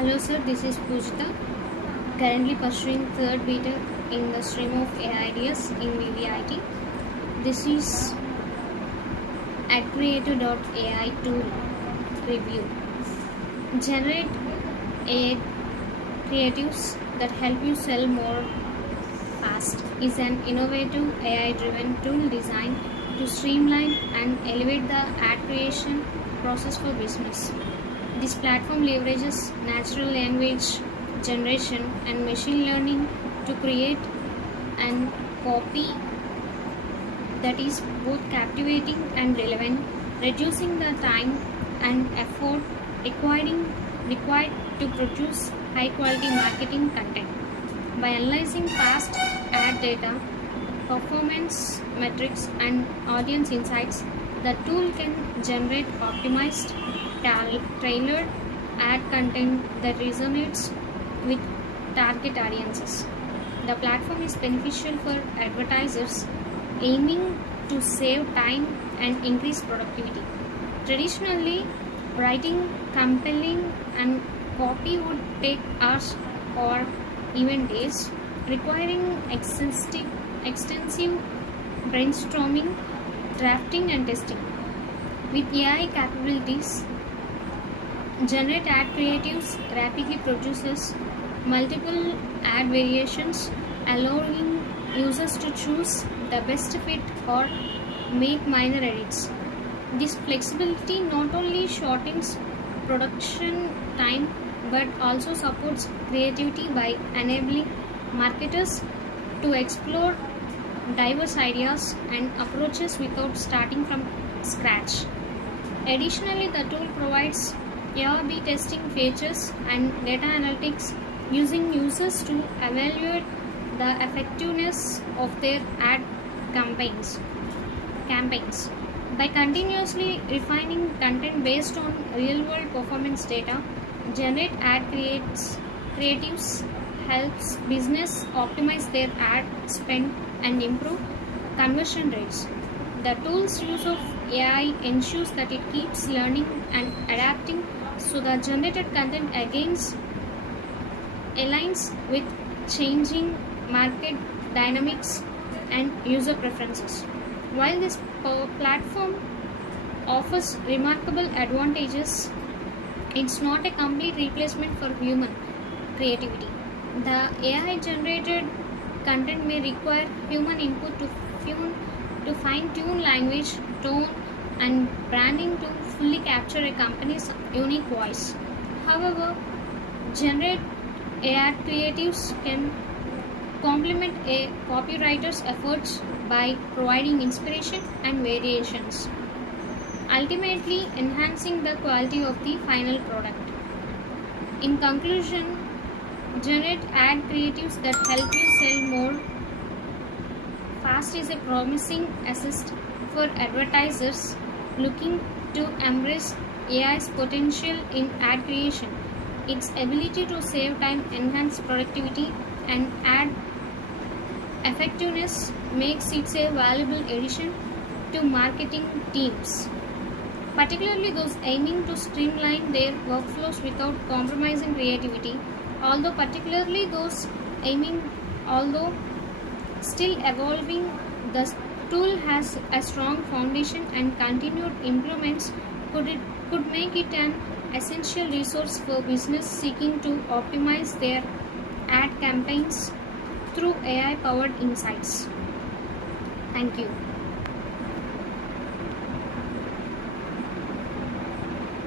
Hello sir, this is Pujita, currently pursuing third BTech in the stream of AIDS in VVIT. This is Adcreative.ai tool review. Generate AI creatives that help you sell more fast is an innovative AI-driven tool designed to streamline and elevate the ad creation process for business. This platform leverages natural language generation and machine learning to create an copy that is both captivating and relevant, reducing the time and effort required to produce high quality marketing content. By analyzing past ad data, performance metrics, and audience insights, the tool can generate optimized, tailored ad content that resonates with target audiences. The platform is beneficial for advertisers aiming to save time and increase productivity. Traditionally, writing compelling and copy would take hours or even days, requiring extensive brainstorming, drafting, and testing. With AI capabilities, Generate Ad Creatives rapidly produces multiple ad variations, allowing users to choose the best fit or make minor edits. This flexibility not only shortens production time but also supports creativity by enabling marketers to explore diverse ideas and approaches without starting from scratch. Additionally, the tool provides A/B testing features and data analytics, using users to evaluate the effectiveness of their ad campaigns. By continuously refining content based on real-world performance data, Generate Ad Creatives helps business optimize their ad spend and improve conversion rates. The tool's use of AI ensures that it keeps learning and adapting so the generated content aligns with changing market dynamics and user preferences. While this platform offers remarkable advantages, it's not a complete replacement for human creativity. The AI generated content may require human input to fine tune language, tone, and branding to fully capture a company's unique voice. However, Generate AI creatives can complement a copywriter's efforts by providing inspiration and variations, ultimately enhancing the quality of the final product. In conclusion, Generate Ad Creatives that help you sell more fast is a promising assist for advertisers looking to embrace AI's potential in ad creation. Its ability to save time, enhance productivity, and add effectiveness makes it a valuable addition to marketing teams, particularly those aiming to streamline their workflows without compromising creativity. Although still evolving, the tool has a strong foundation and continued improvements could make it an essential resource for business seeking to optimize their ad campaigns through AI powered insights. Thank you.